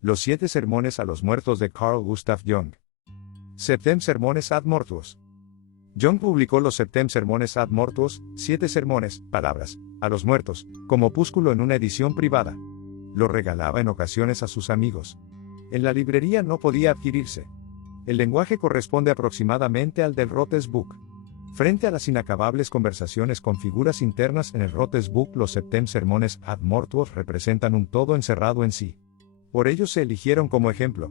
Los 7 sermones a los muertos de Carl Gustav Jung. Septem Sermones ad Mortuos. Jung publicó los Septem Sermones ad Mortuos, 7 sermones, palabras, a los muertos, como opúsculo en una edición privada. Lo regalaba en ocasiones a sus amigos. En la librería no podía adquirirse. El lenguaje corresponde aproximadamente al del Rothes Buch. Frente a las inacabables conversaciones con figuras internas en el Rothes Buch, los Septem Sermones ad Mortuos representan un todo encerrado en sí. Por ello se eligieron como ejemplo.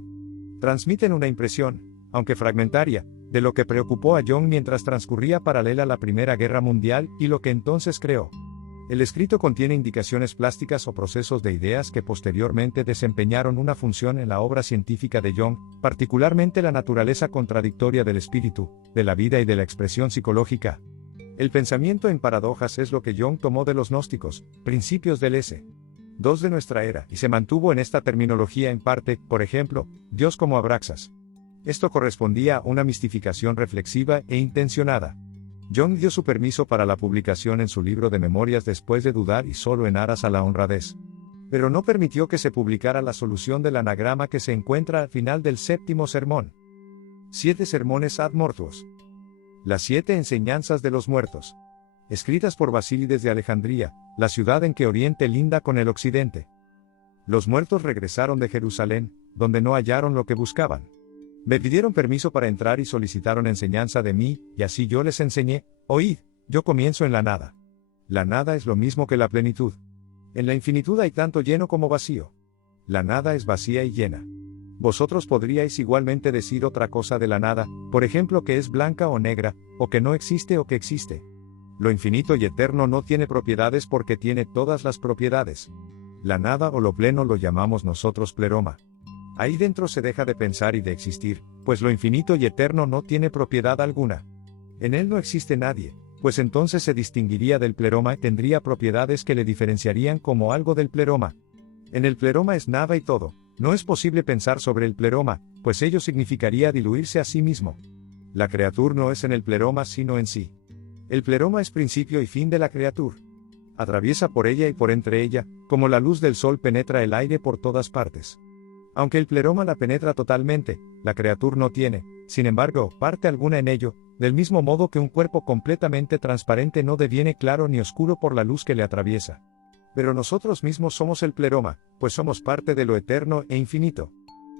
Transmiten una impresión, aunque fragmentaria, de lo que preocupó a Jung mientras transcurría paralela la Primera Guerra Mundial y lo que entonces creó. El escrito contiene indicaciones plásticas o procesos de ideas que posteriormente desempeñaron una función en la obra científica de Jung, particularmente la naturaleza contradictoria del espíritu, de la vida y de la expresión psicológica. El pensamiento en paradojas es lo que Jung tomó de los gnósticos, principios del S.II de nuestra era, y se mantuvo en esta terminología en parte, por ejemplo, Dios como Abraxas. Esto correspondía a una mistificación reflexiva e intencionada. Jung dio su permiso para la publicación en su libro de memorias después de dudar y solo en aras a la honradez. Pero no permitió que se publicara la solución del anagrama que se encuentra al final del 7º sermón. 7 sermones ad mortuos. Las 7 enseñanzas de los muertos. Escritas por Basílides de Alejandría, la ciudad en que Oriente linda con el Occidente. Los muertos regresaron de Jerusalén, donde no hallaron lo que buscaban. Me pidieron permiso para entrar y solicitaron enseñanza de mí, y así yo les enseñé. Oíd, yo comienzo en la nada. La nada es lo mismo que la plenitud. En la infinitud hay tanto lleno como vacío. La nada es vacía y llena. Vosotros podríais igualmente decir otra cosa de la nada, por ejemplo que es blanca o negra, o que no existe o que existe. Lo infinito y eterno no tiene propiedades porque tiene todas las propiedades. La nada o lo pleno lo llamamos nosotros pleroma. Ahí dentro se deja de pensar y de existir, pues lo infinito y eterno no tiene propiedad alguna. En él no existe nadie, pues entonces se distinguiría del pleroma y tendría propiedades que le diferenciarían como algo del pleroma. En el pleroma es nada y todo, no es posible pensar sobre el pleroma, pues ello significaría diluirse a sí mismo. La criatura no es en el pleroma sino en sí. El pleroma es principio y fin de la criatura. Atraviesa por ella y por entre ella, como la luz del sol penetra el aire por todas partes. Aunque el pleroma la penetra totalmente, la criatura no tiene, sin embargo, parte alguna en ello, del mismo modo que un cuerpo completamente transparente no deviene claro ni oscuro por la luz que le atraviesa. Pero nosotros mismos somos el pleroma, pues somos parte de lo eterno e infinito.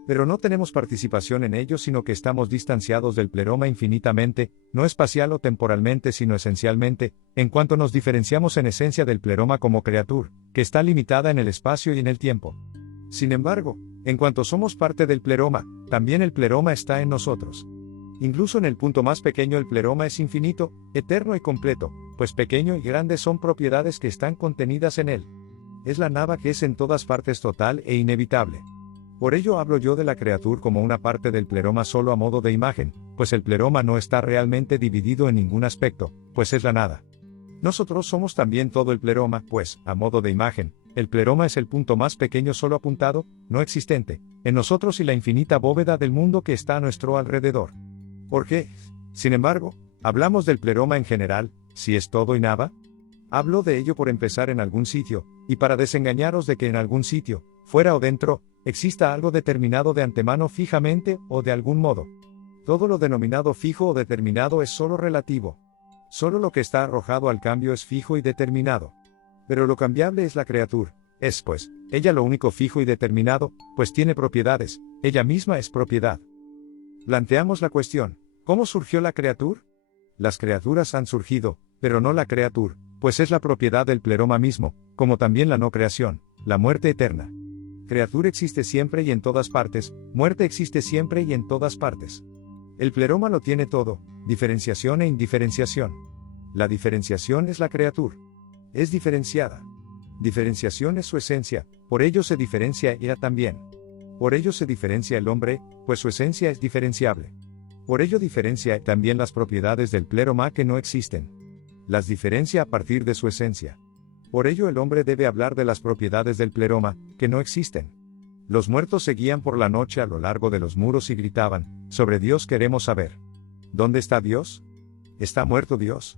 Pero no tenemos participación en ello sino que estamos distanciados del pleroma infinitamente, no espacial o temporalmente sino esencialmente, en cuanto nos diferenciamos en esencia del pleroma como criatura, que está limitada en el espacio y en el tiempo. Sin embargo, en cuanto somos parte del pleroma, también el pleroma está en nosotros. Incluso en el punto más pequeño el pleroma es infinito, eterno y completo, pues pequeño y grande son propiedades que están contenidas en él. Es la nada que es en todas partes total e inevitable. Por ello hablo yo de la criatura como una parte del pleroma solo a modo de imagen, pues el pleroma no está realmente dividido en ningún aspecto, pues es la nada. Nosotros somos también todo el pleroma, pues, a modo de imagen, el pleroma es el punto más pequeño solo apuntado, no existente, en nosotros y la infinita bóveda del mundo que está a nuestro alrededor. ¿Por qué, sin embargo, hablamos del pleroma en general, si es todo y nada? Hablo de ello por empezar en algún sitio, y para desengañaros de que en algún sitio, fuera o dentro, exista algo determinado de antemano fijamente o de algún modo. Todo lo denominado fijo o determinado es solo relativo. Solo lo que está arrojado al cambio es fijo y determinado. Pero lo cambiable es la criatura, es pues, ella lo único fijo y determinado, pues tiene propiedades, ella misma es propiedad. Planteamos la cuestión, ¿cómo surgió la criatura? Las criaturas han surgido, pero no la criatura, pues es la propiedad del pleroma mismo, como también la no creación, la muerte eterna. Criatura existe siempre y en todas partes, muerte existe siempre y en todas partes. El pleroma lo tiene todo, diferenciación e indiferenciación. La diferenciación es la criatura. Es diferenciada. Diferenciación es su esencia, por ello se diferencia ella también. Por ello se diferencia el hombre, pues su esencia es diferenciable. Por ello diferencia también las propiedades del pleroma que no existen. Las diferencia a partir de su esencia. Por ello el hombre debe hablar de las propiedades del pleroma, que no existen. Los muertos seguían por la noche a lo largo de los muros y gritaban, sobre Dios queremos saber. ¿Dónde está Dios? ¿Está muerto Dios?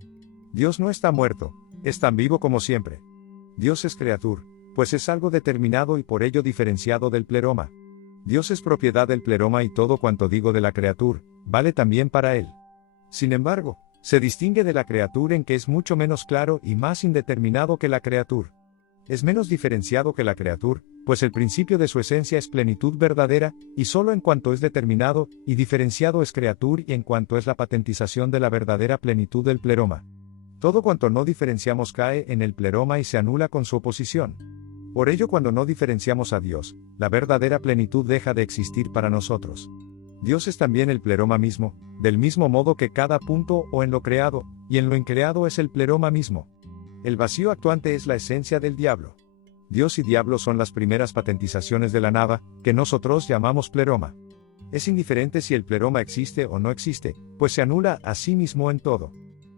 Dios no está muerto, es tan vivo como siempre. Dios es criatura, pues es algo determinado y por ello diferenciado del pleroma. Dios es propiedad del pleroma y todo cuanto digo de la criatura, vale también para él. Sin embargo, se distingue de la criatura en que es mucho menos claro y más indeterminado que la criatura. Es menos diferenciado que la criatura, pues el principio de su esencia es plenitud verdadera, y solo en cuanto es determinado y diferenciado es criatura y en cuanto es la patentización de la verdadera plenitud del pleroma. Todo cuanto no diferenciamos cae en el pleroma y se anula con su oposición. Por ello, cuando no diferenciamos a Dios, la verdadera plenitud deja de existir para nosotros. Dios es también el pleroma mismo, del mismo modo que cada punto o en lo creado, y en lo increado es el pleroma mismo. El vacío actuante es la esencia del diablo. Dios y diablo son las primeras patentizaciones de la nada, que nosotros llamamos pleroma. Es indiferente si el pleroma existe o no existe, pues se anula a sí mismo en todo.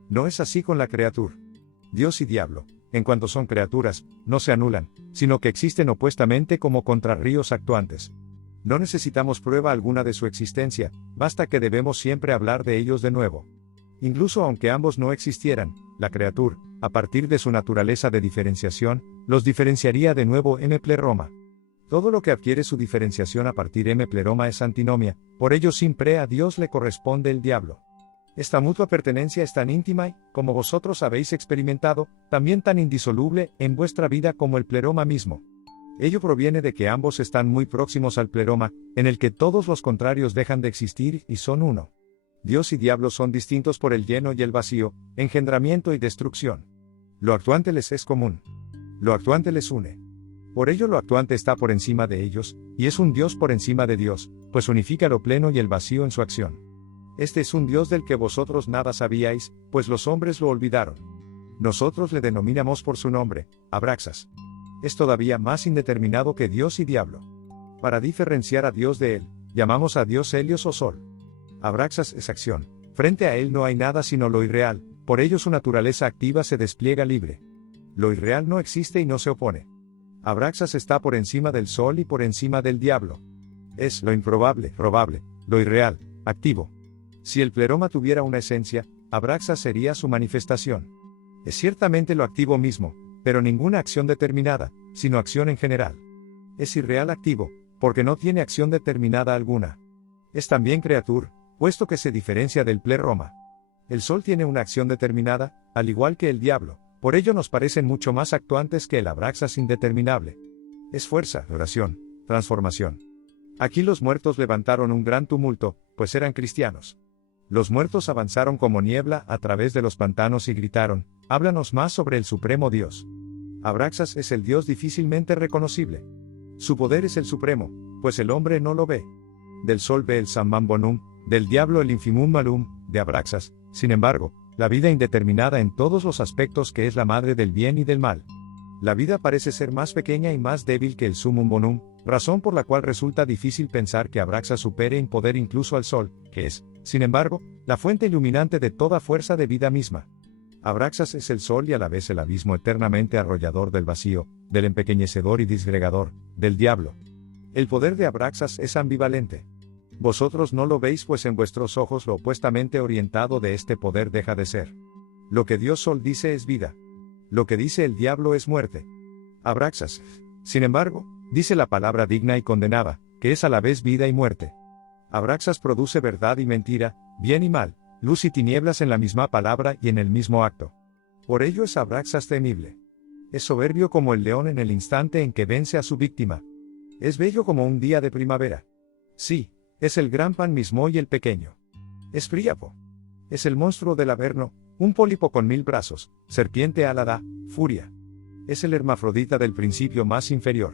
No es así con la criatura. Dios y diablo, en cuanto son criaturas, no se anulan, sino que existen opuestamente como contrarríos actuantes. No necesitamos prueba alguna de su existencia, basta que debemos siempre hablar de ellos de nuevo. Incluso aunque ambos no existieran, la criatura, a partir de su naturaleza de diferenciación, los diferenciaría de nuevo m pleroma. Todo lo que adquiere su diferenciación a partir m pleroma es antinomia, por ello siempre a Dios le corresponde el diablo. Esta mutua pertenencia es tan íntima y, como vosotros habéis experimentado, también tan indisoluble en vuestra vida como el pleroma mismo. Ello proviene de que ambos están muy próximos al pleroma, en el que todos los contrarios dejan de existir y son uno. Dios y diablo son distintos por el lleno y el vacío, engendramiento y destrucción. Lo actuante les es común. Lo actuante les une. Por ello lo actuante está por encima de ellos, y es un Dios por encima de Dios, pues unifica lo pleno y el vacío en su acción. Este es un Dios del que vosotros nada sabíais, pues los hombres lo olvidaron. Nosotros le denominamos por su nombre, Abraxas. Es todavía más indeterminado que Dios y diablo. Para diferenciar a Dios de él, llamamos a Dios Helios o Sol. Abraxas es acción, frente a él no hay nada sino lo irreal, por ello su naturaleza activa se despliega libre. Lo irreal no existe y no se opone. Abraxas está por encima del Sol y por encima del diablo. Es lo improbable, probable, lo irreal, activo. Si el pleroma tuviera una esencia, Abraxas sería su manifestación. Es ciertamente lo activo mismo, pero ninguna acción determinada, sino acción en general. Es irreal activo, porque no tiene acción determinada alguna. Es también criatura, puesto que se diferencia del pleroma. El Sol tiene una acción determinada, al igual que el diablo, por ello nos parecen mucho más actuantes que el Abraxas indeterminable. Es fuerza, oración, transformación. Aquí los muertos levantaron un gran tumulto, pues eran cristianos. Los muertos avanzaron como niebla a través de los pantanos y gritaron, háblanos más sobre el supremo Dios. Abraxas es el Dios difícilmente reconocible. Su poder es el supremo, pues el hombre no lo ve. Del Sol ve el Samman Bonum, del diablo el Infimum Malum, de Abraxas, sin embargo, la vida indeterminada en todos los aspectos que es la madre del bien y del mal. La vida parece ser más pequeña y más débil que el Summum Bonum, razón por la cual resulta difícil pensar que Abraxas supere en poder incluso al Sol, que es, sin embargo, la fuente iluminante de toda fuerza de vida misma. Abraxas es el Sol y a la vez el abismo eternamente arrollador del vacío, del empequeñecedor y disgregador, del diablo. El poder de Abraxas es ambivalente. Vosotros no lo veis pues en vuestros ojos lo opuestamente orientado de este poder deja de ser. Lo que Dios Sol dice es vida. Lo que dice el diablo es muerte. Abraxas, sin embargo, dice la palabra digna y condenada, que es a la vez vida y muerte. Abraxas produce verdad y mentira, bien y mal, luz y tinieblas en la misma palabra y en el mismo acto. Por ello es Abraxas temible. Es soberbio como el león en el instante en que vence a su víctima. Es bello como un día de primavera. Sí, es el gran pan mismo y el pequeño. Es Príapo. Es el monstruo del Averno, un pólipo con 1000 brazos, serpiente alada, furia. Es el hermafrodita del principio más inferior.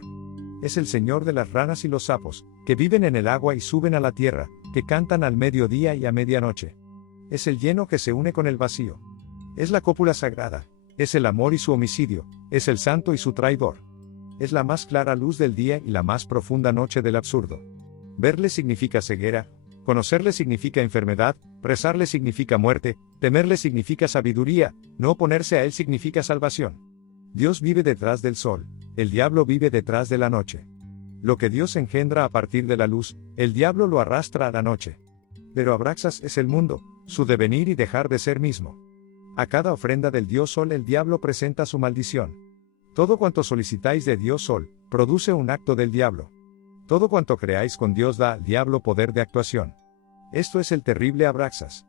Es el señor de las ranas y los sapos, que viven en el agua y suben a la tierra, que cantan al mediodía y a medianoche. Es el lleno que se une con el vacío. Es la cópula sagrada, es el amor y su homicidio, es el santo y su traidor. Es la más clara luz del día y la más profunda noche del absurdo. Verle significa ceguera, conocerle significa enfermedad, rezarle significa muerte, temerle significa sabiduría, no oponerse a él significa salvación. Dios vive detrás del sol, el diablo vive detrás de la noche. Lo que Dios engendra a partir de la luz, el diablo lo arrastra a la noche. Pero Abraxas es el mundo, su devenir y dejar de ser mismo. A cada ofrenda del Dios Sol el diablo presenta su maldición. Todo cuanto solicitáis de Dios Sol, produce un acto del diablo. Todo cuanto creáis con Dios da al diablo poder de actuación. Esto es el terrible Abraxas.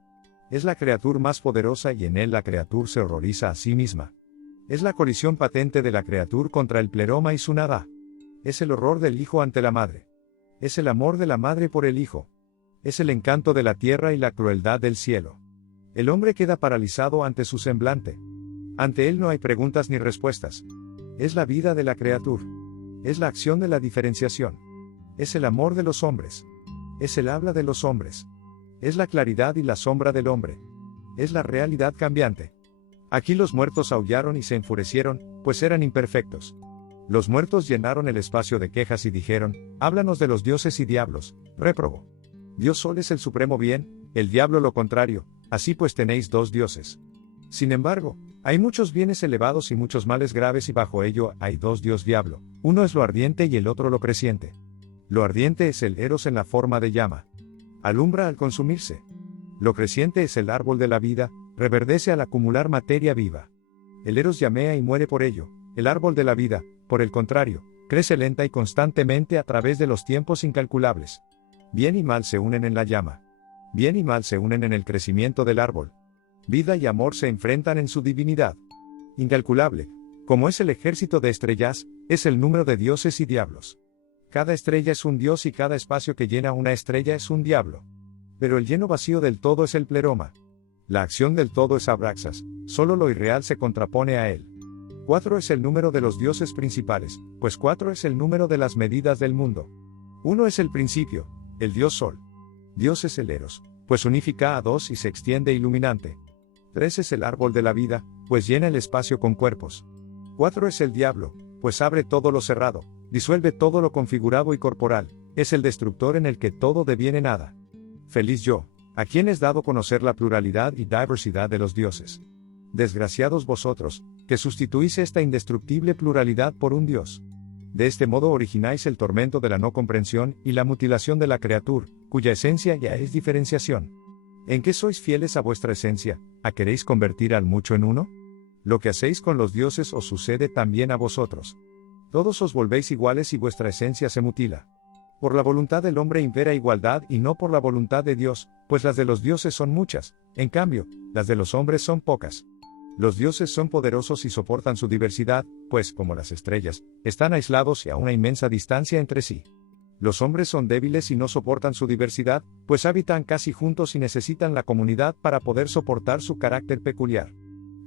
Es la criatura más poderosa y en él la criatura se horroriza a sí misma. Es la colisión patente de la criatura contra el pleroma y su nada. Es el horror del hijo ante la madre. Es el amor de la madre por el hijo. Es el encanto de la tierra y la crueldad del cielo. El hombre queda paralizado ante su semblante. Ante él no hay preguntas ni respuestas. Es la vida de la criatura. Es la acción de la diferenciación. Es el amor de los hombres. Es el habla de los hombres. Es la claridad y la sombra del hombre. Es la realidad cambiante. Aquí los muertos aullaron y se enfurecieron, pues eran imperfectos. Los muertos llenaron el espacio de quejas y dijeron, háblanos de los dioses y diablos, réprobo. Dios Sol es el supremo bien, el diablo lo contrario, así pues tenéis dos dioses. Sin embargo, hay muchos bienes elevados y muchos males graves y bajo ello hay dos dios diablo, uno es lo ardiente y el otro lo creciente. Lo ardiente es el eros en la forma de llama. Alumbra al consumirse. Lo creciente es el árbol de la vida, reverdece al acumular materia viva. El eros llamea y muere por ello, el árbol de la vida, por el contrario, crece lenta y constantemente a través de los tiempos incalculables. Bien y mal se unen en la llama. Bien y mal se unen en el crecimiento del árbol. Vida y amor se enfrentan en su divinidad. Incalculable, como es el ejército de estrellas, es el número de dioses y diablos. Cada estrella es un dios y cada espacio que llena una estrella es un diablo. Pero el lleno vacío del todo es el pleroma. La acción del todo es Abraxas, solo lo irreal se contrapone a él. 4 es el número de los dioses principales, pues 4 es el número de las medidas del mundo. 1 es el principio, el dios Sol. Dios es el eros, pues unifica a dos y se extiende iluminante. 3 es el árbol de la vida, pues llena el espacio con cuerpos. 4 es el diablo, pues abre todo lo cerrado, disuelve todo lo configurado y corporal, es el destructor en el que todo deviene nada. Feliz yo, a quien es dado conocer la pluralidad y diversidad de los dioses. Desgraciados vosotros, que sustituís esta indestructible pluralidad por un dios. De este modo origináis el tormento de la no comprensión y la mutilación de la criatura, cuya esencia ya es diferenciación. ¿En qué sois fieles a vuestra esencia? ¿A queréis convertir al mucho en uno? Lo que hacéis con los dioses os sucede también a vosotros. Todos os volvéis iguales y vuestra esencia se mutila. Por la voluntad del hombre impera igualdad y no por la voluntad de Dios, pues las de los dioses son muchas, en cambio, las de los hombres son pocas. Los dioses son poderosos y soportan su diversidad, pues, como las estrellas, están aislados y a una inmensa distancia entre sí. Los hombres son débiles y no soportan su diversidad, pues habitan casi juntos y necesitan la comunidad para poder soportar su carácter peculiar.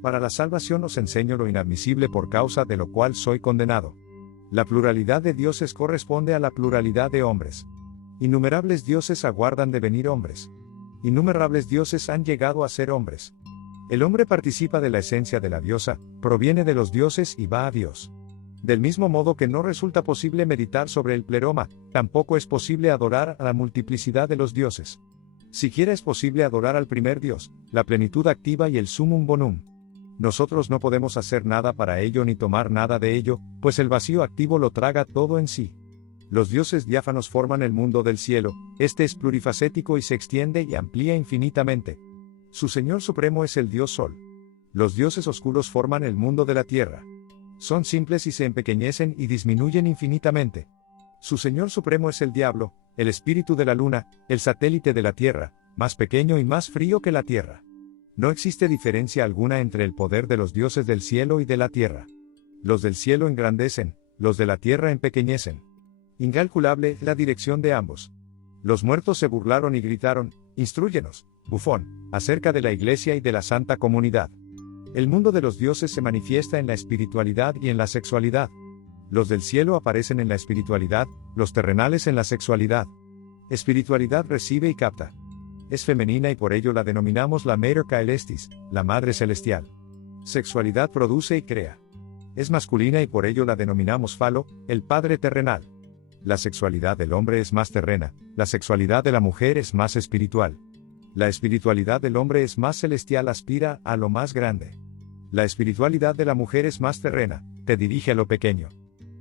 Para la salvación os enseño lo inadmisible por causa de lo cual soy condenado. La pluralidad de dioses corresponde a la pluralidad de hombres. Innumerables dioses aguardan de venir hombres. Innumerables dioses han llegado a ser hombres. El hombre participa de la esencia de la diosa, proviene de los dioses y va a Dios. Del mismo modo que no resulta posible meditar sobre el pleroma, tampoco es posible adorar a la multiplicidad de los dioses. Siquiera es posible adorar al primer Dios, la plenitud activa y el summum bonum. Nosotros no podemos hacer nada para ello ni tomar nada de ello, pues el vacío activo lo traga todo en sí. Los dioses diáfanos forman el mundo del cielo, este es plurifacético y se extiende y amplía infinitamente. Su Señor Supremo es el Dios Sol. Los dioses oscuros forman el mundo de la tierra. Son simples y se empequeñecen y disminuyen infinitamente. Su Señor Supremo es el diablo, el espíritu de la luna, el satélite de la tierra, más pequeño y más frío que la tierra. No existe diferencia alguna entre el poder de los dioses del cielo y de la tierra. Los del cielo engrandecen, los de la tierra empequeñecen. Incalculable la dirección de ambos. Los muertos se burlaron y gritaron, instrúyenos, bufón, acerca de la iglesia y de la santa comunidad. El mundo de los dioses se manifiesta en la espiritualidad y en la sexualidad. Los del cielo aparecen en la espiritualidad, los terrenales en la sexualidad. Espiritualidad recibe y capta. Es femenina y por ello la denominamos la Mater Caelestis, la Madre Celestial. Sexualidad produce y crea. Es masculina y por ello la denominamos Falo, el Padre terrenal. La sexualidad del hombre es más terrena, la sexualidad de la mujer es más espiritual. La espiritualidad del hombre es más celestial, aspira a lo más grande. La espiritualidad de la mujer es más terrena, te dirige a lo pequeño.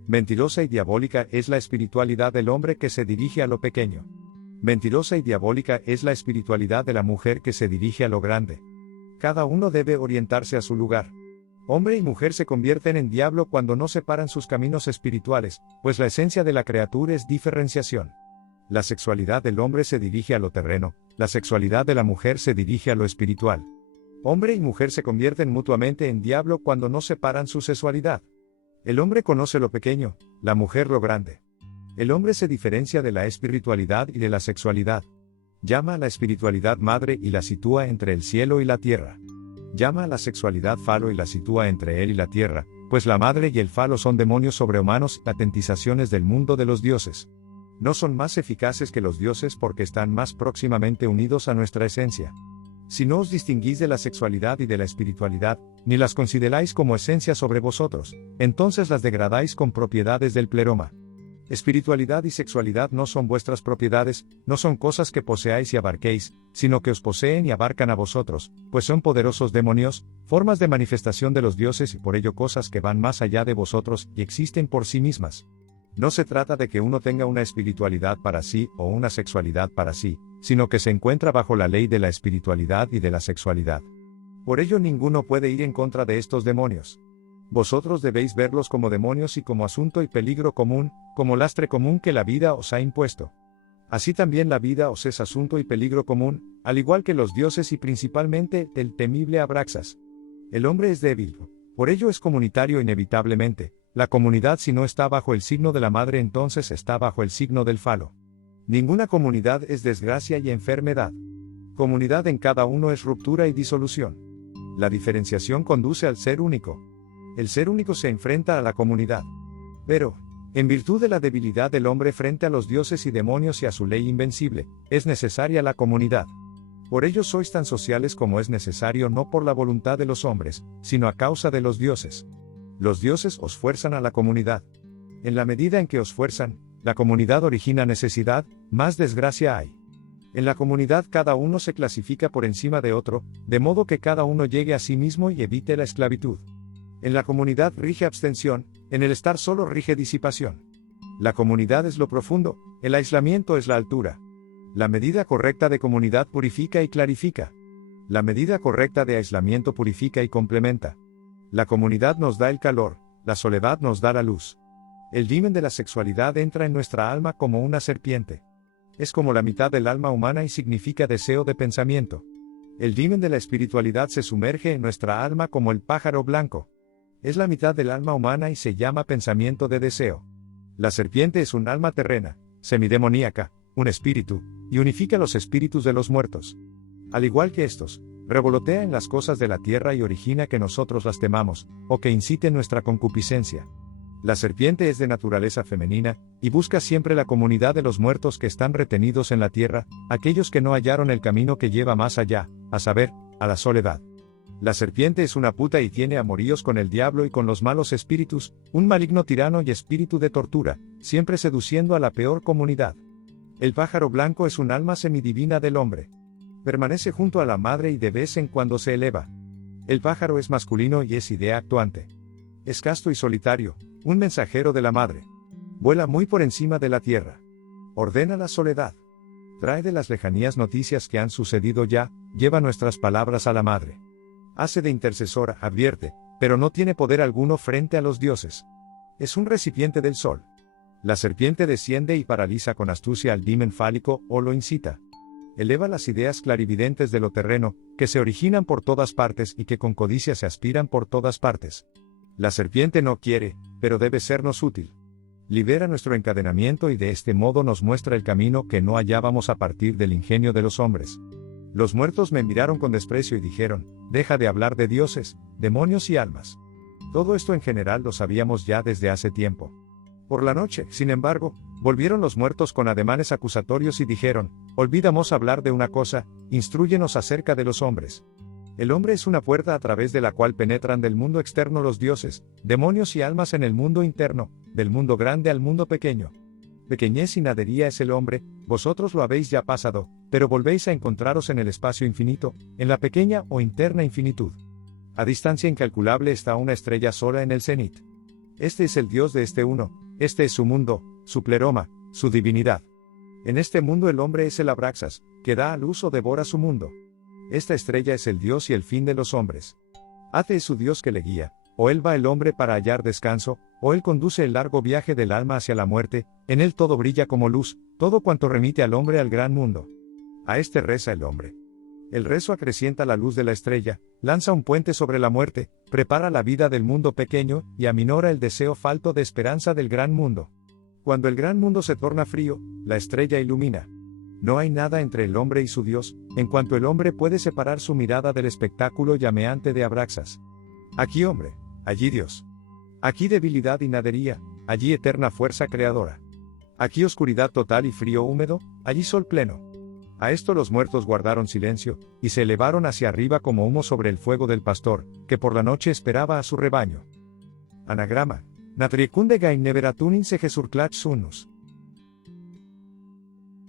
Mentirosa y diabólica es la espiritualidad del hombre que se dirige a lo pequeño. Mentirosa y diabólica es la espiritualidad de la mujer que se dirige a lo grande. Cada uno debe orientarse a su lugar. Hombre y mujer se convierten en diablo cuando no separan sus caminos espirituales, pues la esencia de la criatura es diferenciación. La sexualidad del hombre se dirige a lo terreno, la sexualidad de la mujer se dirige a lo espiritual. Hombre y mujer se convierten mutuamente en diablo cuando no separan su sexualidad. El hombre conoce lo pequeño, la mujer lo grande. El hombre se diferencia de la espiritualidad y de la sexualidad. Llama a la espiritualidad madre y la sitúa entre el cielo y la tierra. Llama a la sexualidad falo y la sitúa entre él y la tierra, pues la madre y el falo son demonios sobrehumanos, latentizaciones del mundo de los dioses. No son más eficaces que los dioses porque están más próximamente unidos a nuestra esencia. Si no os distinguís de la sexualidad y de la espiritualidad, ni las consideráis como esencia sobre vosotros, entonces las degradáis con propiedades del pleroma. Espiritualidad y sexualidad no son vuestras propiedades, no son cosas que poseáis y abarquéis, sino que os poseen y abarcan a vosotros, pues son poderosos demonios, formas de manifestación de los dioses y por ello cosas que van más allá de vosotros y existen por sí mismas. No se trata de que uno tenga una espiritualidad para sí o una sexualidad para sí, sino que se encuentra bajo la ley de la espiritualidad y de la sexualidad. Por ello ninguno puede ir en contra de estos demonios. Vosotros debéis verlos como demonios y como asunto y peligro común, como lastre común que la vida os ha impuesto. Así también la vida os es asunto y peligro común, al igual que los dioses y principalmente el temible Abraxas. El hombre es débil, por ello es comunitario inevitablemente. La comunidad si no está bajo el signo de la madre entonces está bajo el signo del falo. Ninguna comunidad es desgracia y enfermedad. Comunidad en cada uno es ruptura y disolución. La diferenciación conduce al ser único. El ser único se enfrenta a la comunidad. Pero, en virtud de la debilidad del hombre frente a los dioses y demonios y a su ley invencible, es necesaria la comunidad. Por ello sois tan sociales como es necesario no por la voluntad de los hombres, sino a causa de los dioses. Los dioses os fuerzan a la comunidad. En la medida en que os fuerzan, la comunidad origina necesidad, más desgracia hay. En la comunidad cada uno se clasifica por encima de otro, de modo que cada uno llegue a sí mismo y evite la esclavitud. En la comunidad rige abstención, en el estar solo rige disipación. La comunidad es lo profundo, el aislamiento es la altura. La medida correcta de comunidad purifica y clarifica. La medida correcta de aislamiento purifica y complementa. La comunidad nos da el calor, la soledad nos da la luz. El dimen de la sexualidad entra en nuestra alma como una serpiente. Es como la mitad del alma humana y significa deseo de pensamiento. El dimen de la espiritualidad se sumerge en nuestra alma como el pájaro blanco. Es la mitad del alma humana y se llama pensamiento de deseo. La serpiente es un alma terrena, semidemoníaca, un espíritu, y unifica los espíritus de los muertos. Al igual que estos, revolotea en las cosas de la tierra y origina que nosotros las temamos, o que incite nuestra concupiscencia. La serpiente es de naturaleza femenina, y busca siempre la comunidad de los muertos que están retenidos en la tierra, aquellos que no hallaron el camino que lleva más allá, a saber, a la soledad. La serpiente es una puta y tiene amoríos con el diablo y con los malos espíritus, un maligno tirano y espíritu de tortura, siempre seduciendo a la peor comunidad. El pájaro blanco es un alma semidivina del hombre. Permanece junto a la madre y de vez en cuando se eleva. El pájaro es masculino y es idea actuante. Es casto y solitario, un mensajero de la madre. Vuela muy por encima de la tierra. Ordena la soledad. Trae de las lejanías noticias que han sucedido ya, lleva nuestras palabras a la madre. Hace de intercesora, advierte, pero no tiene poder alguno frente a los dioses. Es un recipiente del sol. La serpiente desciende y paraliza con astucia al dimen fálico o lo incita. Eleva las ideas clarividentes de lo terreno, que se originan por todas partes y que con codicia se aspiran por todas partes. La serpiente no quiere, pero debe sernos útil. Libera nuestro encadenamiento y de este modo nos muestra el camino que no hallábamos a partir del ingenio de los hombres. Los muertos me miraron con desprecio y dijeron, deja de hablar de dioses, demonios y almas. Todo esto en general lo sabíamos ya desde hace tiempo. Por la noche, sin embargo, volvieron los muertos con ademanes acusatorios y dijeron, olvidamos hablar de una cosa, instrúyenos acerca de los hombres. El hombre es una puerta a través de la cual penetran del mundo externo los dioses, demonios y almas en el mundo interno, del mundo grande al mundo pequeño. Pequeñez y nadería es el hombre, vosotros lo habéis ya pasado, pero volvéis a encontraros en el espacio infinito, en la pequeña o interna infinitud. A distancia incalculable está una estrella sola en el cenit. Este es el Dios de este uno, este es su mundo, su pleroma, su divinidad. En este mundo el hombre es el Abraxas, que da a luz o devora su mundo. Esta estrella es el Dios y el fin de los hombres. Hace es su Dios que le guía, o él va el hombre para hallar descanso, o él conduce el largo viaje del alma hacia la muerte, en él todo brilla como luz, todo cuanto remite al hombre al gran mundo. A este reza el hombre. El rezo acrecienta la luz de la estrella, lanza un puente sobre la muerte, prepara la vida del mundo pequeño, y aminora el deseo falto de esperanza del gran mundo. Cuando el gran mundo se torna frío, la estrella ilumina. No hay nada entre el hombre y su Dios, en cuanto el hombre puede separar su mirada del espectáculo llameante de Abraxas. Aquí hombre, allí Dios. Aquí debilidad y nadería, allí eterna fuerza creadora. Aquí oscuridad total y frío húmedo, allí sol pleno. A esto los muertos guardaron silencio, y se elevaron hacia arriba como humo sobre el fuego del pastor, que por la noche esperaba a su rebaño. Anagrama. Natriecunde gain neveratunin se jesurclach sunus.